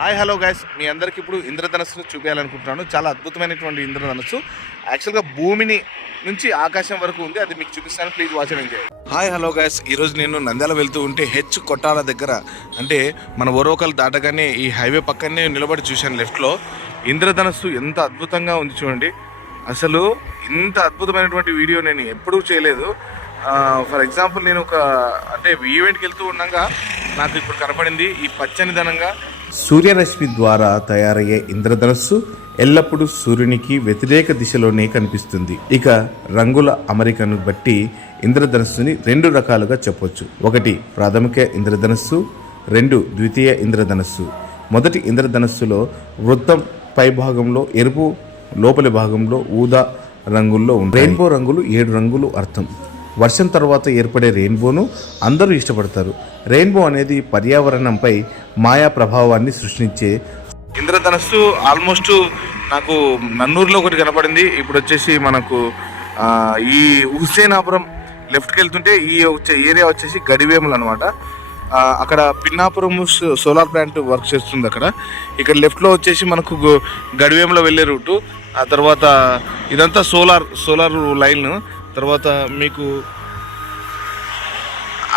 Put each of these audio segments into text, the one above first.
Hi hello guys మీ అందరికి ఇప్పుడు ఇంద్రధనస్సును చూపించాలనుకుంటున్నాను చాలా అద్భుతమైనటువంటి ఇంద్రధనస్సు. యాక్చువల్గా భూమిని నుంచి ఆకాశం వరకు ఉంది. అది మీకు చూపిస్తాను. Please watch and enjoy hi hello guys ఈరోజు నేను నంద్యాల వెళ్తూ ఉంటే హెచ్ కొట్టాల దగ్గర అంటే మన ఒరోకలు దాటగానే ఈ హైవే పక్కనే నిలబడి చూశాను లెఫ్ట్లో ఇంద్రధనస్సు ఎంత అద్భుతంగా ఉంది చూడండి. అసలు ఇంత అద్భుతమైనటువంటి వీడియో నేను ఎప్పుడూ చేయలేదు. ఫర్ ఎగ్జాంపుల్ నేను ఒక అంటే ఈవెంట్కి వెళ్తూ ఉండగా నాకు ఇప్పుడు కనపడింది ఈ పచ్చని ధనంగా సూర్యరశ్మి ద్వారా తయారయ్యే ఇంద్రధనస్సు ఎల్లప్పుడూ సూర్యునికి వ్యతిరేక దిశలోనే కనిపిస్తుంది. ఇక రంగుల అమరికను బట్టి ఇంద్రధనస్సుని రెండు రకాలుగా చెప్పొచ్చు. ఒకటి ప్రాథమిక ఇంద్రధనస్సు రెండు ద్వితీయ ఇంద్రధనస్సు. మొదటి ఇంద్రధనస్సులో వృత్తం పై భాగంలో ఎరుపు లోపలి భాగంలో ఊదా రంగుల్లో ఉంటాయి. రెయిన్బో రంగులు ఏడు రంగులు అర్థం. వర్షం తర్వాత ఏర్పడే రెయిన్బోను అందరూ ఇష్టపడతారు. రెయిన్బో అనేది పర్యావరణంపై మాయా ప్రభావాన్ని సృష్టించే ఇంద్రధనస్సు ఆల్మోస్ట్ నాకు నన్నూరులో ఒకటి కనపడింది. ఇప్పుడు వచ్చేసి మనకు ఈ హుస్సేనాపురం లెఫ్ట్కి వెళ్తుంటే ఈ వచ్చే ఏరియా వచ్చేసి గడివేములు అనమాట అక్కడ పిన్నాపురం సోలార్ ప్లాంట్ వర్క్ చేస్తుంది అక్కడ. ఇక్కడ లెఫ్ట్లో వచ్చేసి మనకు గడివేములో వెళ్ళే రూటు. ఆ తర్వాత ఇదంతా సోలార్ సోలార్ లైన్ తర్వాత మీకు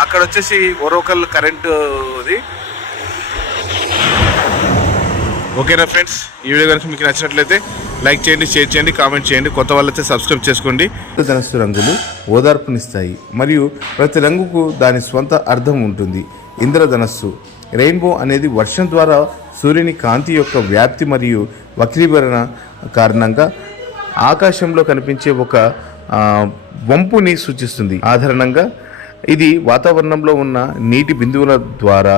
అక్కడ వచ్చేసి ఒరోకల్ కరెంటుది ఓకేనా ఫ్రెండ్స్? ఈ వీడియో కనుక మీకు నచ్చినట్లయితే లైక్ చేయండి షేర్ చేయండి కామెంట్ చేయండి. కొత్త వాళ్ళైతే సబ్స్క్రైబ్ చేసుకోండి. ధనస్సు రంగులు ఓదార్పునిస్తాయి. మరియు ప్రతి రంగుకు దాని స్వంత అర్థం ఉంటుంది. ఇంద్రధనస్సు రెయిన్బో అనేది వర్షం ద్వారా సూర్యుని కాంతి యొక్క వ్యాప్తి మరియు వక్రీభరణ కారణంగా ఆకాశంలో కనిపించే ఒక వంపుని సూచిస్తుంది. ఆధారణంగా ఇది వాతావరణంలో ఉన్న నీటి బిందువుల ద్వారా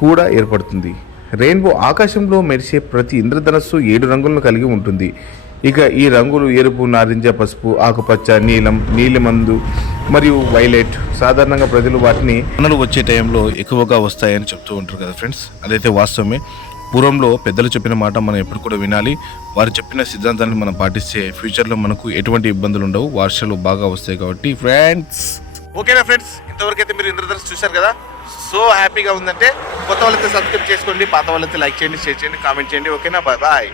కూడా ఏర్పడుతుంది. రెయిన్బో ఆకాశంలో మెరిసే ప్రతి ఇంద్రధనస్సు ఏడు రంగులను కలిగి ఉంటుంది. ఇక ఈ రంగులు ఎరుపు నారింజ పసుపు ఆకుపచ్చ నీలం నీలిమందు మరియు వైలెట్. సాధారణంగా ప్రజలు వాటిని వానలు వచ్చే టైంలో ఎక్కువగా వస్తాయని చెప్తూ ఉంటారు కదా ఫ్రెండ్స్. అదైతే వాస్తవమే. పూర్వంలో పెద్దలు చెప్పిన మాట మనం ఎప్పుడు కూడా వినాలి. వారు చెప్పిన సిద్ధాంతాన్ని మనం పాటిస్తే ఫ్యూచర్లో మనకు ఎటువంటి ఇబ్బందులు ఉండవు. వర్షాలు బాగా వస్తాయి కాబట్టి ఫ్రెండ్స్ ఓకేనా ఫ్రెండ్స్ ఇంతవరకు అయితే మీరు ఇంద్రధనుష్ చూశారు కదా? సో హ్యాపీగా ఉందంటే కొత్త వాళ్ళైతే సబ్స్క్రైబ్ చేసుకోండి పాత వాళ్ళైతే లైక్ చేయండి షేర్ చేయండి కామెంట్ చేయండి. ఓకేనా బాయ్ బాయ్